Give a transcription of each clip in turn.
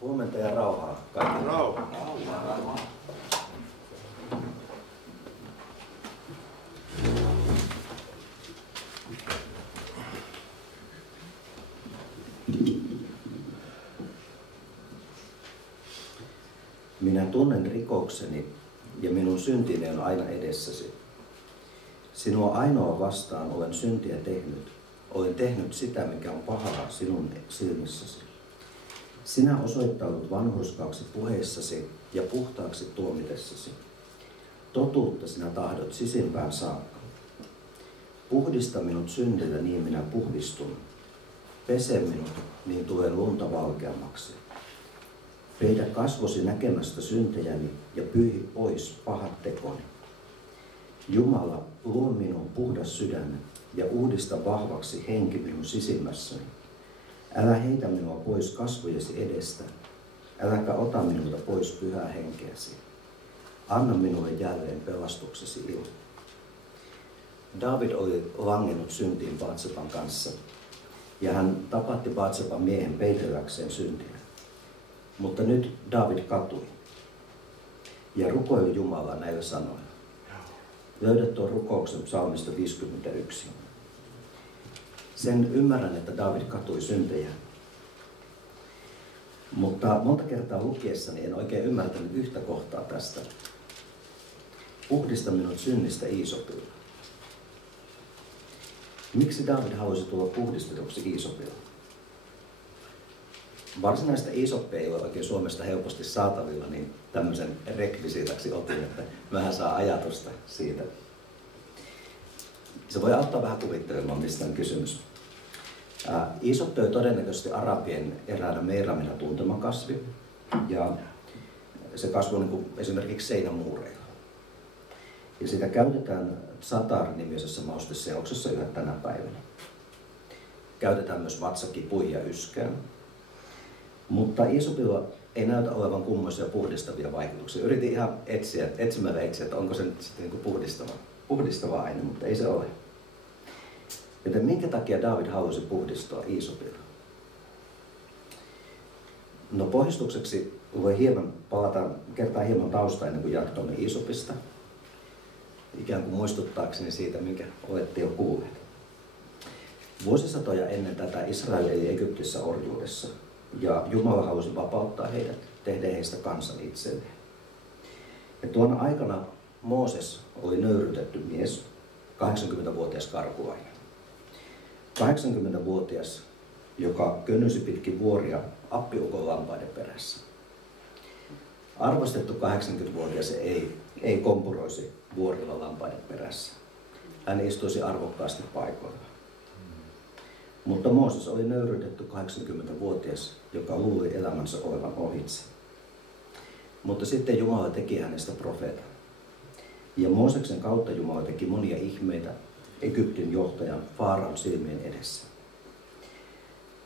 Huomenta ja rauhaa kaikille. Rauhaa. Minä tunnen rikokseni ja minun syntini on aina edessäsi. Sinua ainoa vastaan olen syntiä tehnyt. Olen tehnyt sitä, mikä on pahaa sinun silmissäsi. Sinä osoittaudut vanhurskaaksi puheissasi ja puhtaaksi tuomitessasi. Totuutta sinä tahdot sisimpään saakka. Puhdista minut synnillä, niin minä puhdistun. Pese minut, niin tulen lunta valkeammaksi. Peitä kasvosi näkemästä syntejäni ja pyyhi pois pahat tekoni. Jumala, luo minun puhdas sydän ja uudista vahvaksi henki minun sisimmässäni. Älä heitä minua pois kasvojesi edestä, äläkä ota minulta pois pyhää henkeäsi. Anna minulle jälleen pelastuksesi ilo. Daavid oli langennut syntiin Batseban kanssa, ja hän tapatti Batseban miehen peitelläkseen syntiä. Mutta nyt Daavid katui ja rukoili Jumalaa näillä sanoilla. Löydät tuon rukouksen psalmista 51. Sen ymmärrän, että Daavid katui syntejä. Mutta monta kertaa lukiessani en oikein ymmärtänyt yhtä kohtaa tästä. Puhdista minut synnistä Iisopilla. Miksi Daavid halusi tulla puhdistetuksi Iisopilla? Varsinaista Iisoppia ei ole oikein Suomesta helposti saatavilla, niin tämmöisen rekvisiitaksi otin, että vähän saa ajatusta siitä. Se voi auttaa vähän kuvittelemaan, mistä on kysymys. Iisoppi on todennäköisesti arabien eräänä meiramina tuntema kasvi, ja se kasvoi niin kuin esimerkiksi seinämuureilla. Ja sitä käytetään Zatar-nimisessä mausteseoksessa yhä tänä päivänä. Käytetään myös vatsakipuihin ja yskään. Mutta Iisopilla ei näytä olevan kummoisia puhdistavia vaikutuksia. Yritin ihan etsiä, että onko se nyt sitten niin puhdistava aine, mutta ei se ole. Joten minkä takia Daavid halusi puhdistua Iisopilla? No pohjustukseksi voi kertaa hieman taustaa ennen kuin jatkamme Iisopista. Ikään kuin muistuttaakseni siitä, minkä olette jo kuulleet. Vuosisatoja ennen tätä Israel eli Egyptissä orjuudessa. Ja Jumala halusi vapauttaa heidät, tehdä heistä kansan itselleen. Ja tuona aikana Mooses oli nöyrytetty mies, 80-vuotias karkuainen. 80-vuotias, joka könnysi pitkin vuoria appiukon lampaiden perässä. Arvostettu 80-vuotias ei kompuroisi vuorilla lampaiden perässä. Hän istuisi arvokkaasti paikoilla. Mutta Mooses oli nöyrytetty 80-vuotias, joka luuli elämänsä olevan ohitse. Mutta sitten Jumala teki hänestä profeetan. Ja Mooseksen kautta Jumala teki monia ihmeitä Egyptin johtajan Faaraon silmien edessä.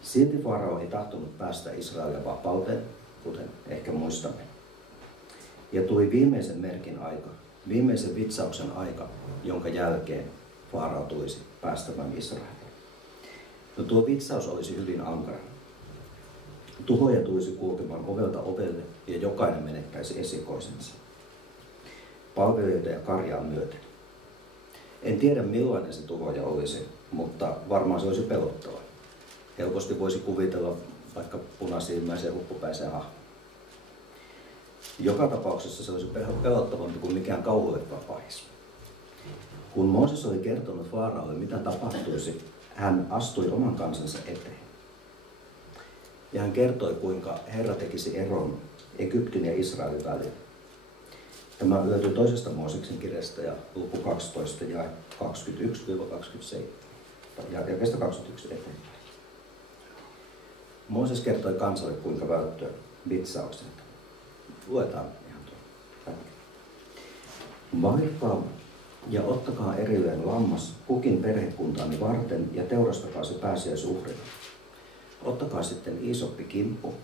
Silti Faarao ei tahtonut päästä Israelia vapauteen, kuten ehkä muistamme. Ja tuli viimeisen merkin aika, viimeisen vitsauksen aika, jonka jälkeen Faarao tulisi päästämään Israelia. No tuo vitsaus olisi hyvin ankara. Tuhoja tulisi kulkemaan ovelta ovelle ja jokainen menettäisi esikoisensa. Palvelijoita ja karjaa myöten. En tiedä millainen se tuhoja olisi, mutta varmaan se olisi pelottava. Helposti voisi kuvitella vaikka punasilmäisen huppupäisen hahmon. Joka tapauksessa se olisi pelottavampi kuin mikään kauhuleffa pahis. Kun Mooses oli kertonut Faaraolle, mitä tapahtuisi, hän astui oman kansansa eteen. Ja hän kertoi, kuinka Herra tekisi eron Egyptin ja Israelin välillä. Tämä löytyy toisesta Mooseksen kirjasta ja luku 12 ja 21-27 ja kestä 21 eteenpäin. Mooses kertoi kansalle, kuinka välttyä vitsaukselta. Luetaan ihan tuo pätkä. Valitkaa ja ottakaa erilleen lammas kukin perhekuntaani varten ja teurastakaa se pääsiäisuhrina. Ottakaa sitten iisoppikimppu,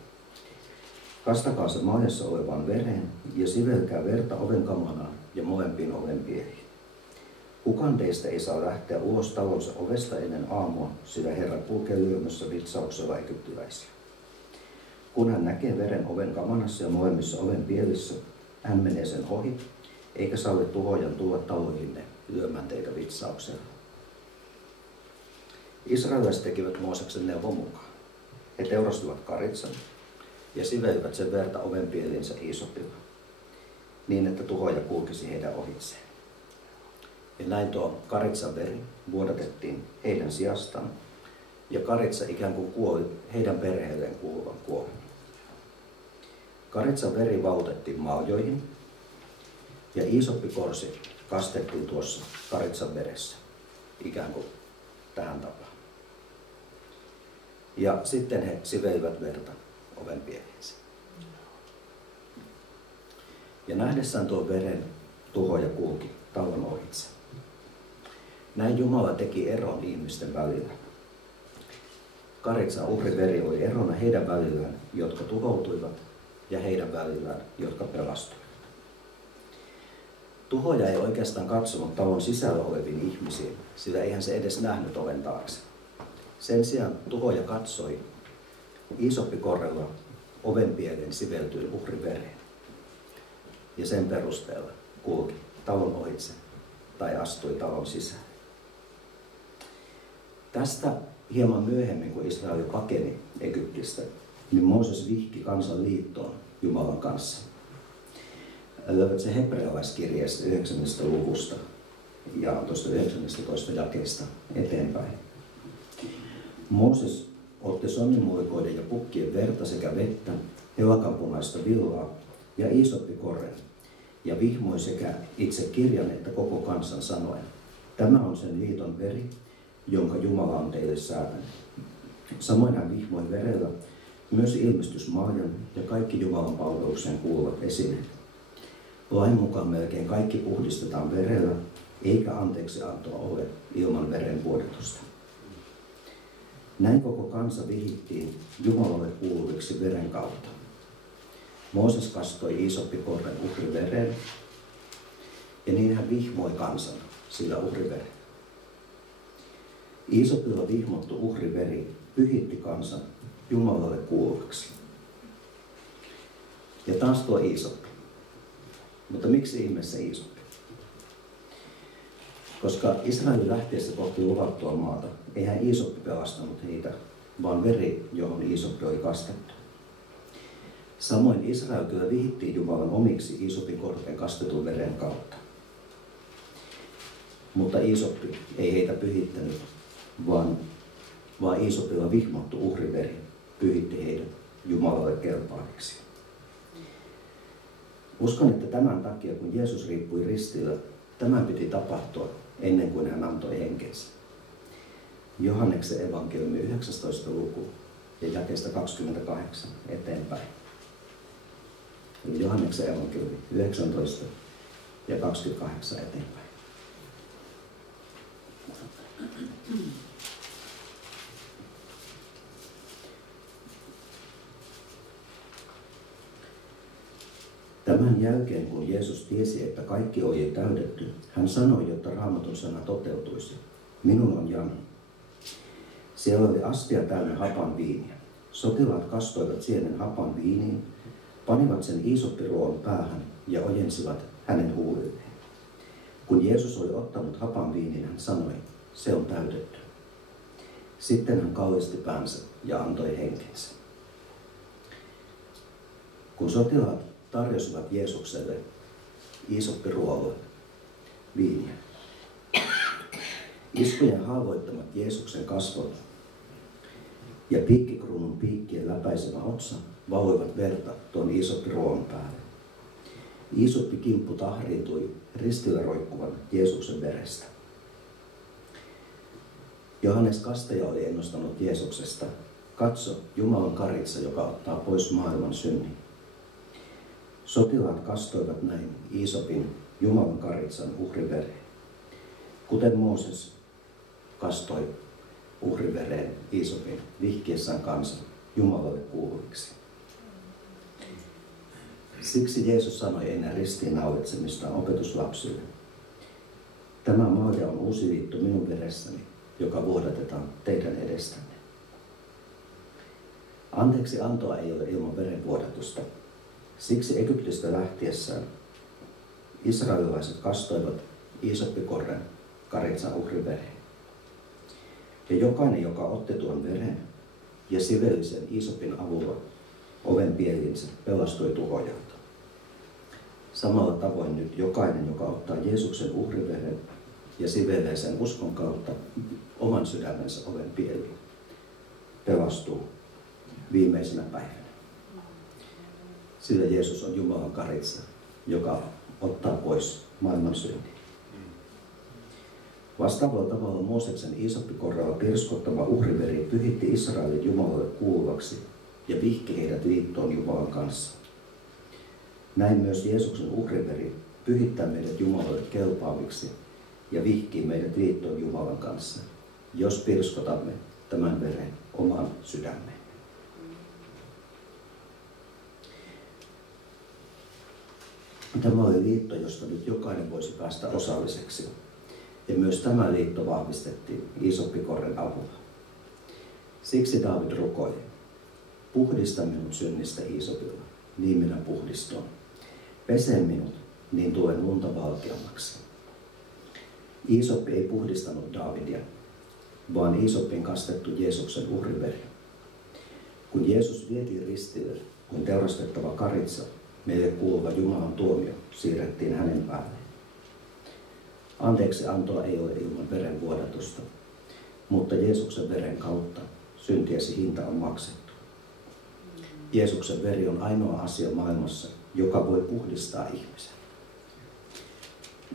kastakaa se maajassa olevaan vereen ja sivelkää verta ovenkamanaan ja molempiin ovenpieliin. Kukaan teistä ei saa lähteä ulos talonsa ovesta ennen aamua, sillä Herra kulkee lyömässä vitsauksella egyptiläisiä. Kun hän näkee veren oven kamanassa ja molemmissa oven pielissä, hän menee sen ohi, eikä salli tuhoajan tulla taloihinne lyömään teitä vitsauksella. Israelilaiset tekivät Mooseksen neuvon mukaan. He teurastivat karitsan ja sivelivät sen verta ovenpielinsä hiisopilla, niin että tuhoaja kulkisi heidän ohitseen. Ja näin tuo karitsan veri vuodatettiin heidän sijastaan, ja karitsa ikään kuin kuoli heidän perheelleen kuuluvan kuoleman. Karitsan veri vautettiin maaljoihin, ja iisoppikorsi kastettiin tuossa karitsan veressä, ikään kuin tähän tapaan. Ja sitten he sivelivät verta ovenpieliinsä. Ja nähdessään tuon veren tuhoaja kulki talon ohitse. Näin Jumala teki eron ihmisten välillä. Karitsan uhriveri oli erona heidän välillään, jotka tuhoutuivat, ja heidän välillään, jotka pelastuivat. Tuhoaja ei oikeastaan katsonut talon sisällä oleviin ihmisiin, sillä eihän se edes nähnyt oven taakse. Sen sijaan tuhoaja katsoi iisoppikorrella ovenpielen siveltyyn uhrivereen ja sen perusteella kulki talon ohitse tai astui talon sisään. Tästä hieman myöhemmin, kun Israel pakeni Egyptistä, niin Mooses vihki kansan liittoon Jumalan kanssa. Löydät se hebrealaiskirjeestä 9. luvusta ja tuosta 19. jakeesta eteenpäin. Mooses otti sonnimuikoiden ja pukkien verta sekä vettä, helakanpunaista villaa ja iisoppikorren ja vihmoi sekä itse kirjan että koko kansan sanoen: tämä on sen liiton veri, jonka Jumala on teille säätänyt. Samoin hän vihmoi verellä myös ilmestysmaajan ja kaikki Jumalan palvelukseen kuuluvat esineet. Lain mukaan melkein kaikki puhdistetaan verellä, eikä anteeksiantoa ole ilman veren vuodatusta. Näin koko kansa vihittiin Jumalalle kuuluviksi veren kautta. Mooses kastoi iisoppikorren uhrivereen, ja niin hän vihmoi kansan sillä uhriverellä. Iisopilla vihmottu uhriveri pyhitti kansan Jumalalle kuuluvaksi. Ja taas tuo iisoppi. Mutta miksi ihmeessä iisoppi? Koska Israelin lähtiessä kohti luvattua maata, eihän iisoppi pelastanut heitä, vaan veri, johon iisoppi oli kastettu. Samoin Israel kyllä vihittiin Jumalan omiksi iisopin korteen kastetun veren kautta. Mutta iisoppi ei heitä pyhittänyt, vaan iisopilla vihmottu uhriveri pyhitti heidät Jumalalle kelpaaviksi. Uskon, että tämän takia, kun Jeesus riippui ristillä, tämän piti tapahtua ennen kuin hän antoi henkensä. Johanneksen evankeliumi 19. luku ja jakeesta 28 eteenpäin. Eli Johanneksen evankeliumi 19 ja 28 eteenpäin. Tämän jälkeen, kun Jeesus tiesi, että kaikki oli täydetty, hän sanoi, jotta Raamatun sana toteutuisi: minun on jano. Siellä oli astia täynnä hapan viiniä. Sotilaat kastoivat sienen hapan viiniin, panivat sen iisoppiruon päähän ja ojensivat hänen huulilleen. Kun Jeesus oli ottanut hapan viinin, hän sanoi: se on täytetty. Sitten hän kallisti päänsä ja antoi henkensä. Kun sotilaat tarjosivat Jeesukselle iisoppiruolle viiniä, iskujen haavoittamat Jeesuksen kasvot ja piikkikruunun piikkien läpäisemä otsa valuivat verta tuon iisoppiruon päälle. Iisoppikimppu tahriintui ristillä roikkuvan Jeesuksen verestä. Johannes Kastaja oli ennustanut Jeesuksesta: katso, Jumalan karitsa, joka ottaa pois maailman synnin. Sotilaat kastoivat näin iisopin Jumalan karitsan uhrivereen, kuten Mooses kastoi uhrivereen iisopin vihkiessään kansan Jumalalle kuuluviksi. Siksi Jeesus sanoi ennen ristiinnaulitsemistaan opetuslapsille: tämä malja on uusi liitto minun veressäni, joka vuodatetaan teidän edestänne. Anteeksi antoa ei ole ilman verenvuodatusta. Siksi Egyptistä lähtiessään israelilaiset kastoivat iisoppikorren karitsan uhrin vereen. Ja jokainen, joka otti tuon veren ja sivelli sen iisopin avulla oven pieliinsä, pelastui tuhojalta. Samalla tavoin nyt jokainen, joka ottaa Jeesuksen uhriveren ja sivelee sen uskon kautta oman sydämensä oven pieliin, pelastuu viimeisenä päivänä. Sillä Jeesus on Jumalan karitsa, joka ottaa pois maailman synnin. Vastaavalla tavalla Mooseksen iisoppikorralla pirskottava uhriveri pyhitti Israelin Jumalalle kuuluvaksi ja vihki heidät liittoon Jumalan kanssa. Näin myös Jeesuksen uhriveri pyhittää meidät Jumalalle kelpaaviksi ja vihkii meidät liittoon Jumalan kanssa, jos pirskotamme tämän veren oman sydämeen. Tämä oli liitto, josta nyt jokainen voisi päästä osalliseksi. Ja myös tämä liitto vahvistettiin iisoppikorren avulla. Siksi Daavid rukoili: puhdista minut synnistä iisopilla, niin minä puhdistun. Pese minut, niin tulen lunta valkeammaksi. Iisoppi ei puhdistanut Daavidia, vaan iisoppin kastettu Jeesuksen uhriveri. Kun Jeesus vietiin ristille kuin teurastettava karitsa, meille kuuluva Jumalan tuomio siirrettiin hänen päälleen. Anteeksi antoa ei ole ilman verenvuodatusta, mutta Jeesuksen veren kautta syntiesi hinta on maksettu. Jeesuksen veri on ainoa asia maailmassa, joka voi puhdistaa ihmisen.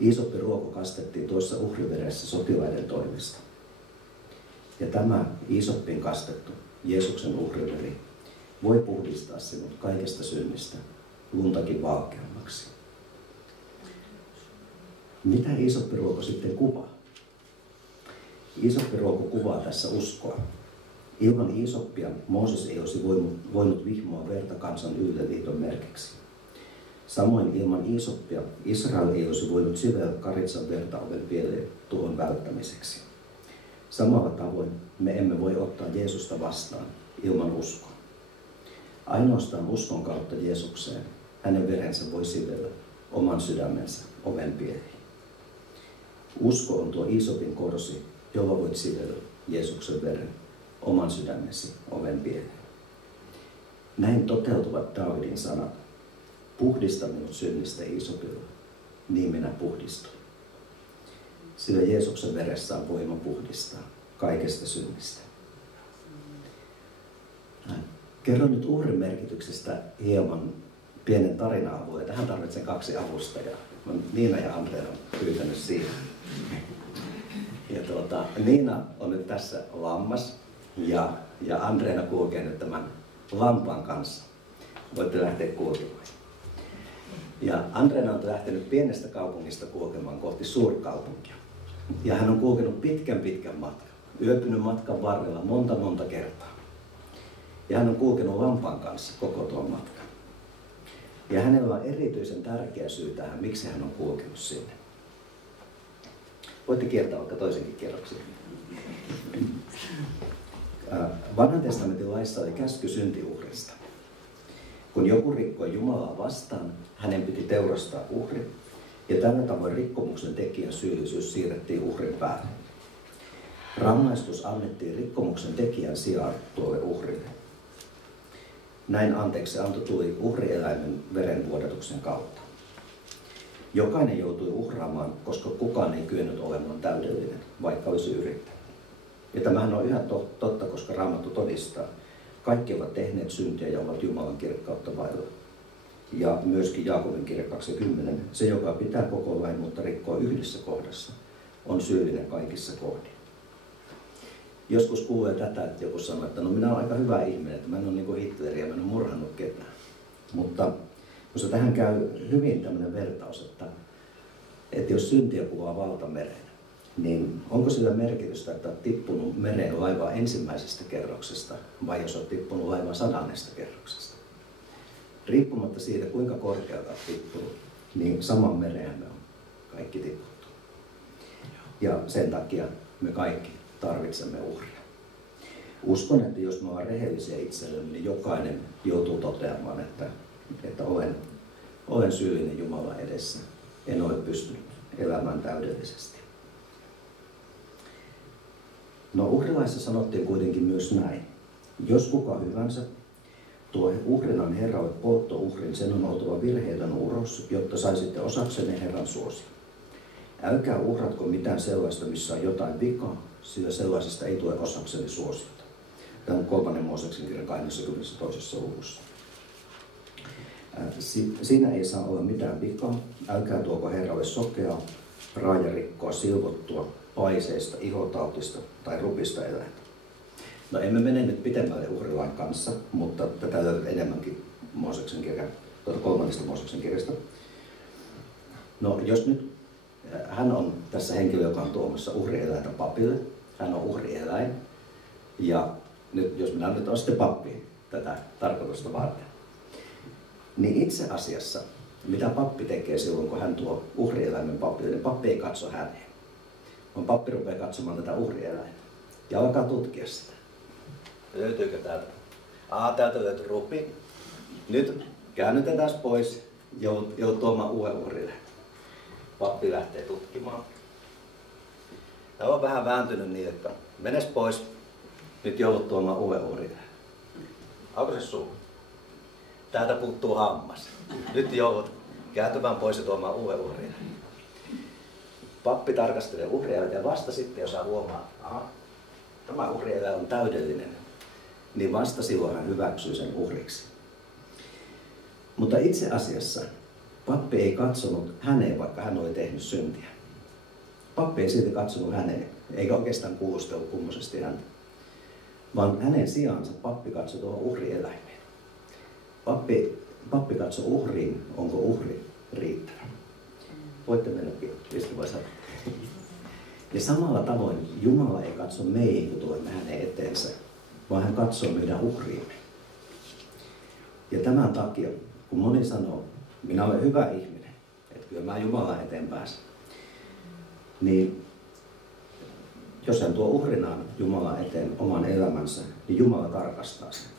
Iisoppiruoko kastettiin tuossa uhriveressä sotilaiden toimesta. Ja tämä iisoppiin kastettu Jeesuksen uhriveri voi puhdistaa sinut kaikesta synnistä luntakin valkeammaksi. Mitä iisoppiruoko sitten kuvaa? Iisoppiruoko kuvaa tässä uskoa. Ilman iisoppia Mooses ei olisi voinut vihmoa verta kansan ylle liiton merkiksi. Samoin ilman iisoppia Israel ei olisi voinut sivellä karitsan verta oven pieleen tuhon välttämiseksi. Samalla tavoin me emme voi ottaa Jeesusta vastaan ilman uskoa. Ainoastaan uskon kautta Jeesukseen hänen verensä voi sivellä oman sydämensä oven pieliin. Usko on tuo iisopin korsi, jolla voit sivellä Jeesuksen veren oman sydämesi oven pieliin. Näin toteutuvat Daavidin sanat: puhdista minut synnistä iisopilla, niin minä puhdistun. Sillä Jeesuksen veressä on voima puhdistaa kaikesta synnistä. Kerron nyt uhrin merkityksestä hieman pienen tarinan avulla. Tähän tarvitsen 2 avustajaa. Niina ja Andreena on pyytänyt siihen. Ja Niina on nyt tässä lammas ja Andreena kulkee nyt tämän lampaan kanssa. Voitte lähteä kulkemaan. Ja Andreena on lähtenyt pienestä kaupungista kulkemaan kohti suurkaupunkia. Ja hän on kulkenut pitkän matkan. Yöpynyt matkan varrella monta kertaa. Ja hän on kulkenut lampaan kanssa koko tuon matkan. Ja hänellä on erityisen tärkeä syy tähän, miksi hän on kulkenut sinne. Voitte kiertää vaikka toisenkin kierroksen. Vanhan testamentin laissa oli käsky syntiuhrista. Kun joku rikkoi Jumalaa vastaan, hänen piti teurastaa uhri, ja tällä tavoin rikkomuksen tekijän syyllisyys siirrettiin uhrin päälle. Rangaistus annettiin rikkomuksen tekijän sijaan tuolle uhrille. Näin anteeksi anto tuli uhrieläimen verenvuodatuksen kautta. Jokainen joutui uhraamaan, koska kukaan ei kyennyt olemaan täydellinen, vaikka olisi yrittänyt. Ja tämähän on ihan totta, koska Raamattu todistaa: kaikki ovat tehneet syntiä ja ovat Jumalan kirkkautta vailla. Ja myöskin Jaakobin kirja 2:10, se joka pitää koko lain, mutta rikkoo yhdessä kohdassa, on syyllinen kaikissa kohdin. Joskus kuulee tätä, että joku sanoo, että no minä olen aika hyvä ihminen, että mä en ole niin kuin Hitler ja mä en ole murhannut ketään. Mutta koska tähän käy hyvin tämmöinen vertaus, että jos syntiä kuvaa valtamereen, niin onko sillä merkitystä, että olet tippunut mereen laivaa ensimmäisestä kerroksesta vai jos olet tippunut laivaa 100. kerroksesta? Riippumatta siitä, kuinka korkealta olet tippunut, niin saman mereen me on kaikki tipputtu. Ja sen takia me kaikki tarvitsemme uhria. Uskon, että jos me ollaan rehellisiä itsellemme, niin jokainen joutuu toteamaan, että olen syyllinen Jumalan edessä. En ole pystynyt elämään täydellisesti. No uhrilaissa sanottiin kuitenkin myös näin. Jos kuka hyvänsä tuo uhrinan Herralle polttouhrin, sen on oltava virheetön uros, jotta saisitte osaksenne Herran suosion. Älkää uhratko mitään sellaista, missä on jotain vikaa, sillä sellaisesta ei tule osaksenne suosiota. Tämä on 3. Mooseksen kirjan 22. luvussa. Siinä ei saa olla mitään vikaa. Älkää tuoko Herralle sokeaa, raajarikkoa, silvottua, paiseista, ihotautista tai rupista eläintä. No emme mene nyt pitemmälle uhrilain kanssa, mutta tätä löytyy enemmänkin Mooseksen kirjan, 3. Mooseksen kirjasta. No jos nyt hän on tässä henkilö, joka on tuomassa uhrieläintä papille, hän on uhrieläin, ja nyt jos minä nyt on sitten pappi tätä tarkoitusta varten, niin itse asiassa mitä pappi tekee silloin, kun hän tuo uhrieläimen papille, niin pappi ei katso häneen, vaan pappi rupeaa katsomaan tätä uhrieläintä ja alkaa tutkia sitä. Löytyykö täältä? Täältä löytyy rupi. Nyt käännytetään pois, joudut tuomaan uuden uhrille. Pappi lähtee tutkimaan. Tämä on vähän vääntynyt niin, että menes pois, nyt joudut tuomaan uuden uhrille. Auko se suu? Täältä puuttuu hammas. Nyt joudut kääntymään pois ja tuomaan uuden uhrille. Pappi tarkastelee uhrieläintä ja vasta sitten, jos hän huomaa, että tämä uhrieläin on täydellinen, niin vasta silloin hän hyväksyy sen uhriksi. Mutta itse asiassa pappi ei katsonut häneen, vaikka hän oli tehnyt syntiä. Pappi ei silti katsonut häneen, eikä oikeastaan kuulustellut kummoisesti häntä. Vaan hänen sijaansa pappi katsoi tuohon uhrieläimeen. Pappi katsoi uhriin, onko uhri riittävä. Voitte mennä istua. Ja samalla tavoin Jumala ei katso meihin, kun tulemme hänen eteensä, vaan hän katsoo meidän uhriimme. Ja tämän takia, kun moni sanoo, minä olen hyvä ihminen, että kyllä mä Jumalan eteen pääsen, niin jos hän tuo uhrinaan Jumalan eteen oman elämänsä, niin Jumala tarkastaa sen.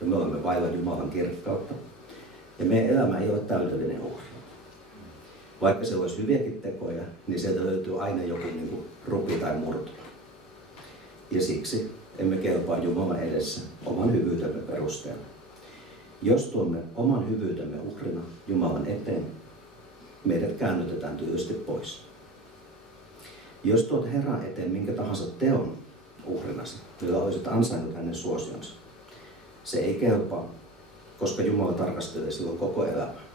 Ja me olemme vailla Jumalan kirkkautta. Ja meidän elämä ei ole täydellinen uhri. Vaikka se olisi hyviäkin tekoja, niin sieltä löytyy aina joku niin kuin rupi tai murtuma. Ja siksi emme kelpaa Jumalan edessä oman hyvyytemme perusteella. Jos tuomme oman hyvyytemme uhrina Jumalan eteen, meidät käännytetään tylysti pois. Jos tuot Herran eteen minkä tahansa teon uhrinasi, millä olisit ansainnut hänen suosionsa, se ei kelpaa, koska Jumala tarkastelee silloin koko elämää.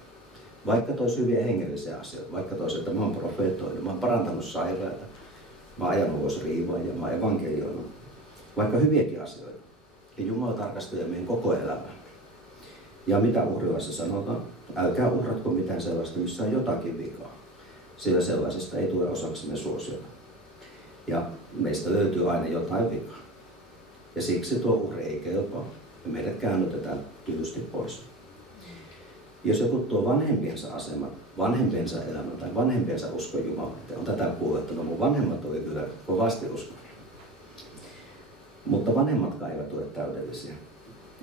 Vaikka toisi hyviä hengellisiä asioita, vaikka toisi, että mä oon profeetoinut, mä oon parantanut sairaita, mä oon ajanut ulos riivaajia, mä oon evankelioinut, vaikka hyviäkin asioita, niin Jumala tarkastelee meidän koko elämää. Ja mitä uhrilaissa sanotaan? Älkää uhratko mitään sellaista, missä on jotakin vikaa, sillä sellaisesta ei tule osaksemme suosiota. Ja meistä löytyy aina jotain vikaa. Ja siksi tuo uhri ei kelpaa ja meidät käännytetään tylysti pois. Jos joku tuo vanhempiensa aseman, vanhempiensa elämän tai vanhempiensa uskon Jumalaan, on tätä kuullut, että no mun vanhemmat oli kyllä kovasti uskovia. Mutta vanhemmatkaan eivät ole täydellisiä.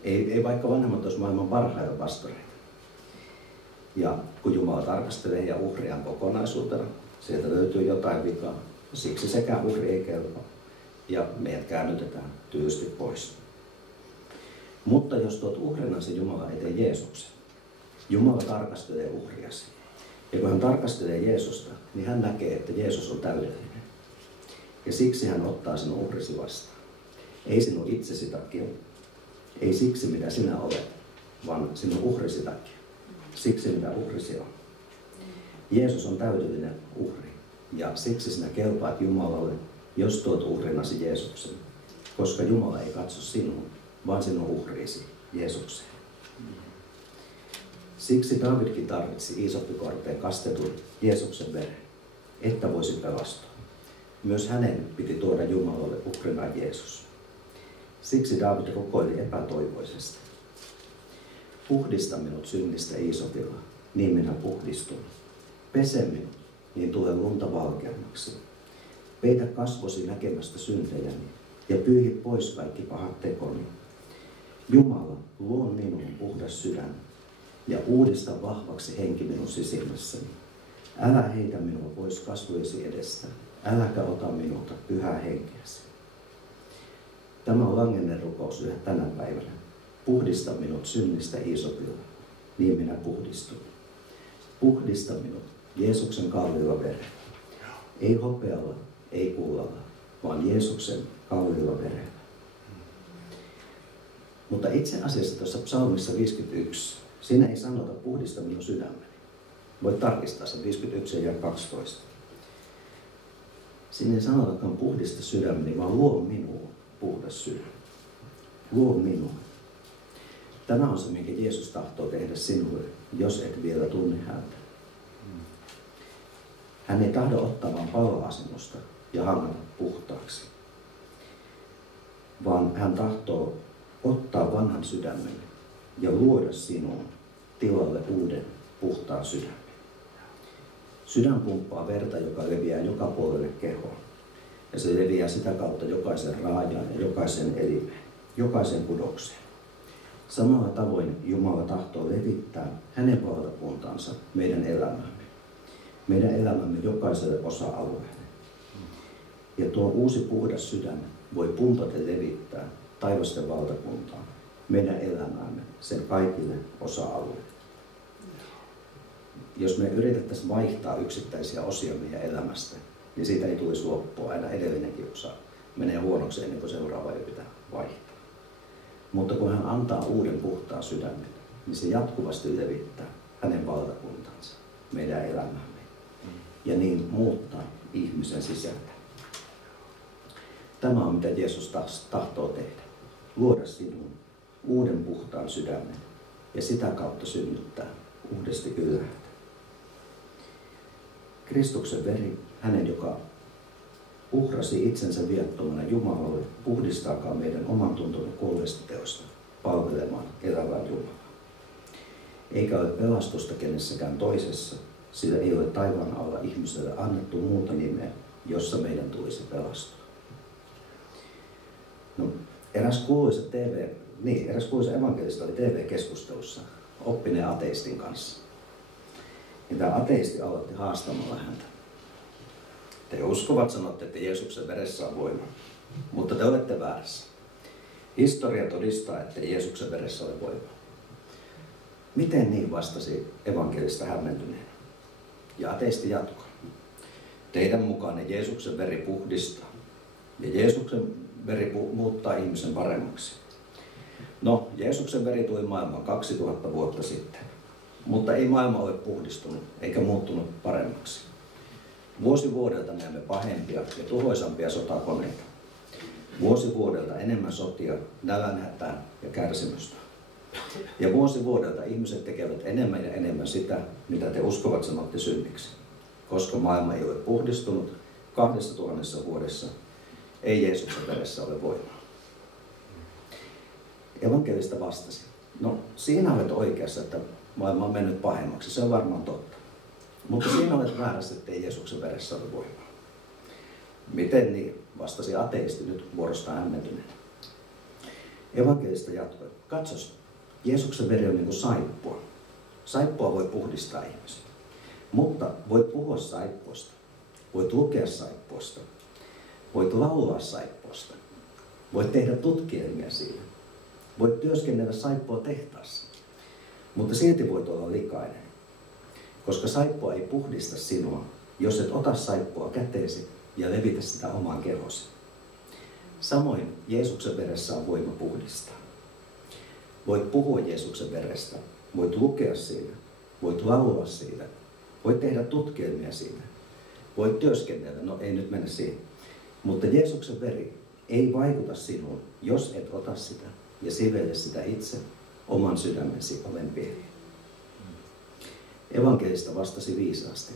Ei vaikka vanhemmat olisi maailman parhaita pastoreita. Ja kun Jumala tarkastelee ja uhriaan kokonaisuutena, sieltä löytyy jotain vikaa. Siksi sekään uhri ei kelpaa. Ja meidät käännytetään tylysti pois. Mutta jos tuot uhrinasi Jumala eteen Jeesuksen, Jumala tarkastelee uhriasi. Ja kun hän tarkastelee Jeesusta, niin hän näkee, että Jeesus on täydellinen. Ja siksi hän ottaa sinun uhrisi vastaan. Ei sinun itsesi takia, ei siksi mitä sinä olet, vaan sinun uhrisi takia. Siksi mitä uhrisi on. Jeesus on täydellinen uhri. Ja siksi sinä kelpaat Jumalalle, jos tuot uhrinasi Jeesuksen. Koska Jumala ei katso sinun, vaan sinun uhriisi Jeesukseen. Siksi Daavidkin tarvitsi iisoppikorpeen kastetun Jeesuksen veren, että voisi pelastua. Myös hänen piti tuoda Jumalalle uhrina Jeesus. Siksi Daavid rukoili epätoivoisesti. Puhdista minut synnistä iisopilla, niin minä puhdistun. Pese minut, niin tule lunta valkeammaksi. Peitä kasvosi näkemästä syntejäni, ja pyyhi pois kaikki pahat tekoni. Jumala, luo minuun puhdas sydän ja uudista vahvaksi henki minun sisimmässäni. Älä heitä minua pois kasvojesi edestä, äläkä ota minulta pyhää henkeäsi. Tämä on langenneen rukous yhä tänä päivänä. Puhdista minut synnistä Iisopilla, niin minä puhdistun. Puhdista minut Jeesuksen kalliilla verellä. Ei hopealla, ei kullalla, vaan Jeesuksen kalliilla verellä. Mutta itse asiassa tuossa psalmissa 51, siinä ei sanota puhdista minun sydämeni. Voit tarkistaa sen 51 ja 12. Siinä ei sanotakaan puhdista sydämeni, vaan luo minuun puhdas sydän. Luo minuun. Tämä on se, minkä Jeesus tahtoo tehdä sinulle, jos et vielä tunne häntä. Hän ei tahdo ottaa vain paloasennusta ja hangata puhtaaksi, vaan hän tahtoo ottaa vanhan sydämen ja luoda sinuun tilalle uuden puhtaan sydämen. Sydän pumppaa verta, joka leviää joka puolelle kehoon. Ja se leviää sitä kautta jokaisen raajaan ja jokaisen elimeen, jokaisen kudokseen. Samalla tavoin Jumala tahtoo levittää hänen valtakuntansa meidän elämäämme. Meidän elämämme jokaiselle osa-alueelle. Ja tuo uusi puhdas sydän voi pumpata levittää taivasten valtakuntaa, meidän elämäämme, sen kaikille osa-alueille. Jos me yritettäisiin vaihtaa yksittäisiä osia meidän elämästä, niin siitä ei tulisi loppua. Aina edellinenkin osa menee huonoksi ennen kuin seuraava ei pitää vaihtaa. Mutta kun hän antaa uuden puhtaan sydämen, niin se jatkuvasti levittää hänen valtakuntansa meidän elämäämme. Ja niin muuttaa ihmisen sisältä. Tämä on mitä Jeesus tahtoo tehdä. Luoda sinuun uuden puhtaan sydämen ja sitä kautta synnyttää uudesti ylhäältä. Kristuksen veri, hänen joka uhrasi itsensä viattomana Jumalalle, puhdistaakaan meidän oman tuntomme kuolleista teosta palvelemaan elävää Jumalaa. Eikä ole pelastusta kenessäkään toisessa, sillä ei ole taivaan alla ihmiselle annettu muuta nimeä, jossa meidän tulisi pelastua. No, eräs kuuluisa evankelisti oli TV-keskustelussa oppineen ateistin kanssa. Ja tämä ateisti aloitti haastamalla häntä. Te uskovat, sanotte, että Jeesuksen veressä on voima, mutta te olette väärässä. Historia todistaa, että Jeesuksen veressä ole voima. Miten niin, vastasi evankelista hämmentyneen. Ja ateisti jatkoi. Teidän mukaan Jeesuksen veri puhdistaa. Ja Jeesuksen veri muuttaa ihmisen paremmaksi. No, Jeesuksen veri tuli maailmaan 2000 vuotta sitten. Mutta ei maailma ole puhdistunut eikä muuttunut paremmaksi. Vuosi vuodelta näemme pahempia ja tuhoisampia sotakoneita. Vuosi vuodelta enemmän sotia, nälänhätää ja kärsimystä. Ja vuosi vuodelta ihmiset tekevät enemmän ja enemmän sitä, mitä te uskovat sanotte synniksi. Koska maailma ei ole puhdistunut 2000 vuodessa, ei Jeesuksen veressä ole voimaa. Evankelista vastasi. No, siinä olet oikeassa, että maailma on mennyt pahemmaksi. Se on varmaan totta. Mutta siinä olet väärässä, että ei Jeesuksen veressä ole voimaa. Miten niin? Vastasi ateisti nyt vuorostaan hämmentyneenä. Evankelista jatkoi. Katsos, Jeesuksen veri on niin kuin saippua. Saippua voi puhdistaa ihmisiä. Mutta voit puhua saippuasta. Voit lukea saippuasta. Voit laulaa saippuasta. Voit tehdä tutkielmia siitä. Voit työskennellä saippua tehtaassa. Mutta silti voit olla likainen. Koska saippua ei puhdista sinua, jos et ota saippua käteesi ja levitä sitä omaan kehosi. Samoin Jeesuksen veressä on voima puhdistaa. Voit puhua Jeesuksen verestä, voit lukea siitä, voit laulaa siitä, voit tehdä tutkielmia siitä, voit työskennellä, no ei nyt mennä siihen. Mutta Jeesuksen veri ei vaikuta sinuun, jos et ota sitä ja sivelle sitä itse oman sydämesi ovenpieliin. Evankelista vastasi viisaasti.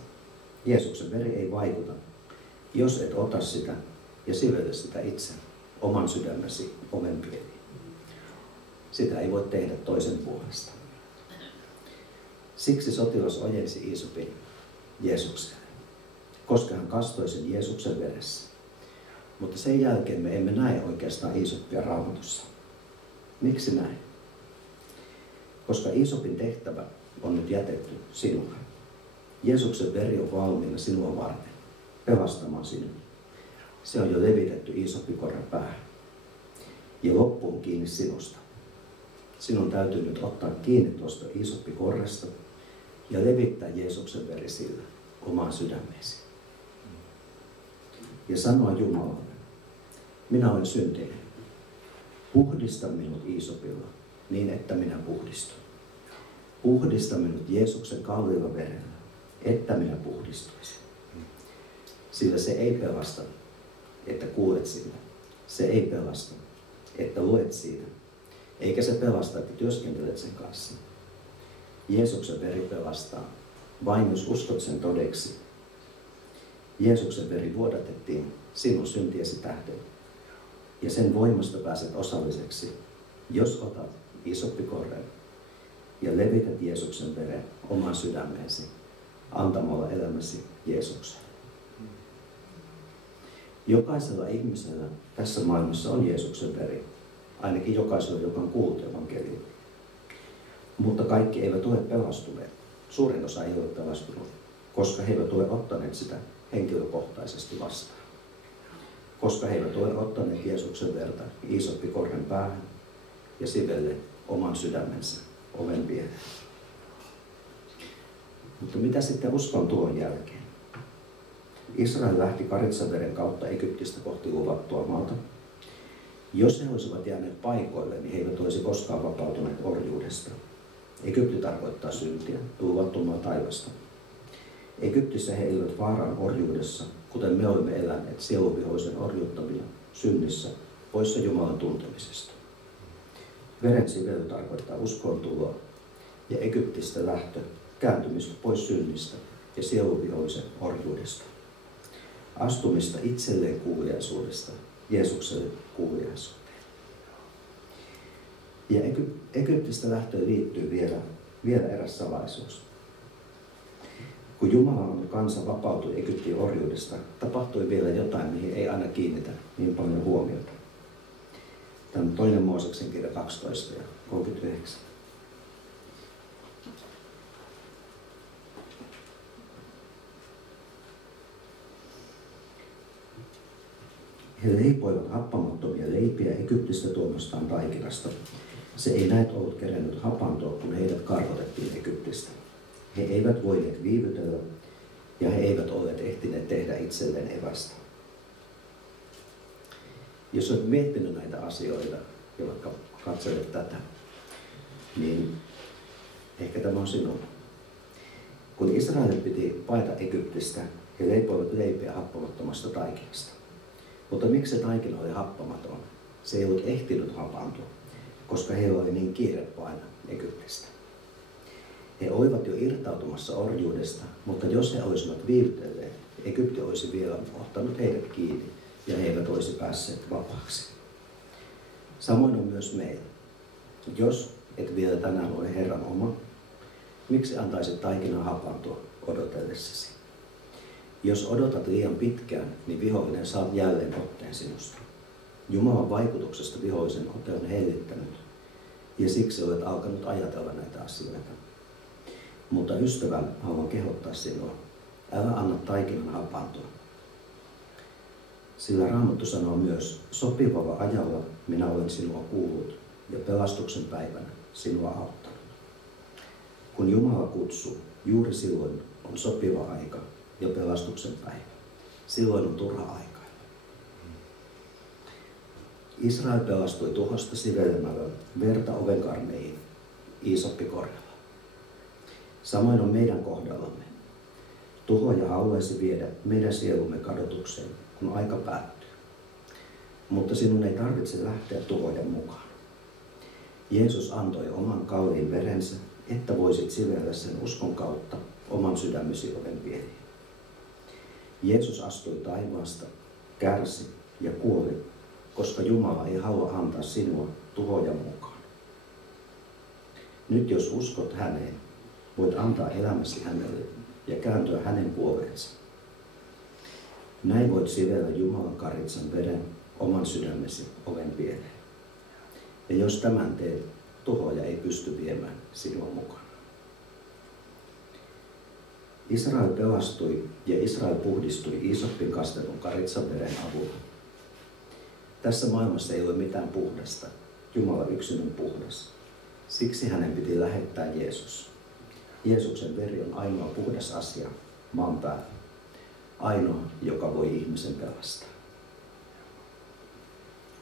Jeesuksen veri ei vaikuta, jos et ota sitä ja sivelle sitä itse oman sydämesi ovenpieliin. Sitä ei voi tehdä toisen puolesta. Siksi sotilas ojensi Iisopin Jeesukselle, koska hän kastoi sen Jeesuksen veressä. Mutta sen jälkeen me emme näe oikeastaan Iisoppia Raamatussa. Miksi näin? Koska Iisopin tehtävä on nyt jätetty sinulle. Jeesuksen veri on valmiina sinua varten, pelastamaan sinua. Se on jo levitetty Iisoppikorren päähän. Ja loppu on kiinni sinusta. Sinun täytyy nyt ottaa kiinni tuosta Iisoppikorresta ja levittää Jeesuksen veri sillä omaan sydämeesi. Ja sanoa Jumalalle, minä olen syntinen. Puhdista minut Iisopilla niin, että minä puhdistun. Puhdista minut Jeesuksen kalliilla verellä, että minä puhdistuisin. Sillä se ei pelasta, että kuulet siitä. Se ei pelasta, että luet siitä. Eikä se pelasta, että työskentelet sen kanssa. Jeesuksen veri pelastaa, vain jos uskot sen todeksi. Jeesuksen veri vuodatettiin sinun syntiesi tähden. Ja sen voimasta pääset osalliseksi, jos otat Iisoppikorren ja levität Jeesuksen veren omaan sydämeesi antamalla elämäsi Jeesukselle. Jokaisella ihmisellä tässä maailmassa on Jeesuksen veri, ainakin jokaisella, joka on kuullut evankeliumia. Mutta kaikki eivät ole pelastuneet. Suurin osa ei ole pelastunut, koska he eivät ole ottaneet sitä henkilökohtaisesti vastaan. Koska he eivät ole ottaneet Jeesuksen verta Iisoppikorren päähän ja sivelle oman sydämensä oven viereen. Mutta mitä sitten uskon tulon jälkeen? Israel lähti Karitsaveden kautta Egyptistä kohti luvattua maata. Jos he olisivat jääneet paikoille, niin he eivät olisi koskaan vapautuneet orjuudesta. Egypti tarkoittaa syntiä, luvattomaa taivasta. Egyptissä he elivät vaaran orjuudessa, kuten me olemme eläneet sieluvihollisen orjuuttamina synnissä, poissa Jumalan tuntemisesta. Veren sively tarkoittaa uskoon tuloa ja Egyptistä lähtö, kääntymistä pois synnistä ja sieluvihollisen orjuudesta. Astumista itselleen kuuliaisuudesta Jeesukselle kuuliaisuuteen. Ja Egyptistä lähtöön liittyy vielä eräs salaisuus. Kun Jumalan kansa vapautui Egyptin orjuudesta, tapahtui vielä jotain, mihin ei aina kiinnitä niin paljon huomiota. Tämä on 2. Mooseksen kirja 12 ja 39. He leipoivat happamattomia leipiä Egyptistä tuomastaan taikinasta. Se ei näet ollut kerennyt hapantua, kun heidät karkotettiin Egyptistä. He eivät voineet viivytellä ja he eivät olleet ehtineet tehdä itselleen evästä. Jos olet miettinyt näitä asioita ja vaikka katselet tätä, niin ehkä tämä on sinun. Kun Israelin piti paeta Egyptistä, he leipoivat leipiä happamattomasta taikinasta. Mutta miksi se taikina oli happamaton? Se ei ollut ehtinyt hapantua, koska heillä oli niin kiire painaa Egyptistä. He olivat jo irtautumassa orjuudesta, mutta jos he olisivat viivytelleet, Egypti olisi vielä ottanut heidät kiinni ja he eivät olisi päässeet vapaaksi. Samoin on myös meillä. Jos et vielä tänään ole Herran oma, miksi antaisit taikinan hapantua odotellessasi? Jos odotat liian pitkään, niin vihollinen saa jälleen otteen sinusta. Jumalan vaikutuksesta vihollisen ote on hellittänyt, ja siksi olet alkanut ajatella näitä asioita. Mutta ystävä, haluan kehottaa sinua, älä anna taikinan hapantua. Sillä Raamattu sanoo myös, sopivalla ajalla minä olen sinua kuullut, ja pelastuksen päivänä sinua auttanut. Kun Jumala kutsuu, juuri silloin on sopiva aika ja pelastuksen päivä. Silloin on turha aikailla. Israel pelastui tuhosta sivelemällä verta ovenkarneihin Iisoppikorjalla. Samoin on meidän kohdallamme. Tuhoja haluaisi viedä meidän sielumme kadotukseen, kun aika päättyy. Mutta sinun ei tarvitse lähteä tuhojen mukaan. Jeesus antoi oman kalliin verensä, että voisit sivellä sen uskon kautta oman sydämesi oven pieliin. Jeesus astui taivaasta, kärsi ja kuoli, koska Jumala ei halua antaa sinua tuhoja mukaan. Nyt jos uskot häneen, voit antaa elämäsi hänelle ja kääntyä hänen puoleensa. Näin voit sivellä Jumalan karitsan veren oman sydämesi oven pieleen. Ja jos tämän teet, tuhoaja ei pysty viemään sinua mukana. Israel pelastui ja Israel puhdistui Iisopin kastetun karitsan veren avulla. Tässä maailmassa ei ole mitään puhdasta. Jumala yksin on puhdas. Siksi hänen piti lähettää Jeesus. Jeesuksen veri on ainoa puhdas asia maan päällä. Ainoa, joka voi ihmisen pelastaa.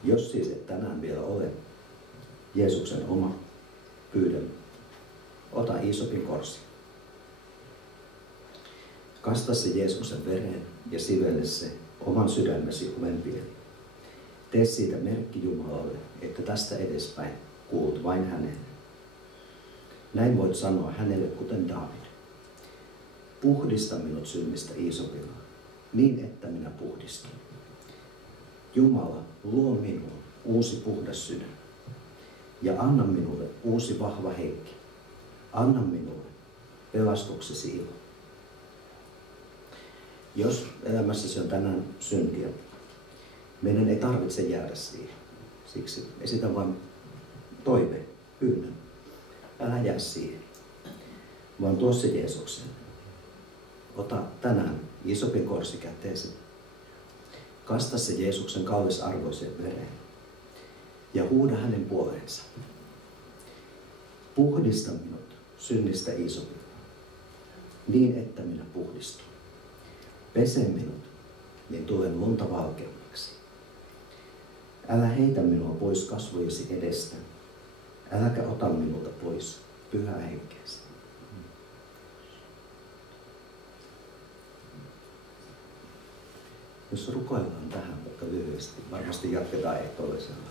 Jos siis et tänään vielä ole Jeesuksen oma, pyydän, ota Iisopin korsi. Kasta se Jeesuksen vereen ja sivelle se oman sydämesi oven pieleen. Tee siitä merkki Jumalalle, että tästä edespäin kuulut vain hänelle. Näin voit sanoa hänelle kuten Daavid. Puhdista minut synnistä Iisopilla, niin että minä puhdistun. Jumala, luo minuun uusi puhdas sydän ja anna minulle uusi vahva henki. Anna minulle pelastuksesi ilo. Jos elämässäsi on tänään syntiä, meidän ei tarvitse jäädä siihen. Siksi esitän vain toiveen, pyynnön. Älä jää siihen, vaan tuo se Jeesuksen. Ota tänään Iisopin korsi käteesi. Kasta se Jeesuksen kallisarvoiseen vereen ja huuda hänen puoleensa. Puhdista minut synnistä Iisopilla, niin että minä puhdistun. Pese minut, niin tulen lunta valkeammaksi. Älä heitä minua pois kasvojesi edestä, äläkä ota minulta pois pyhää henkeäsi. Jos rukoillaan tähän vaikka lyhyesti, varmasti jatketaan ehtoollisella.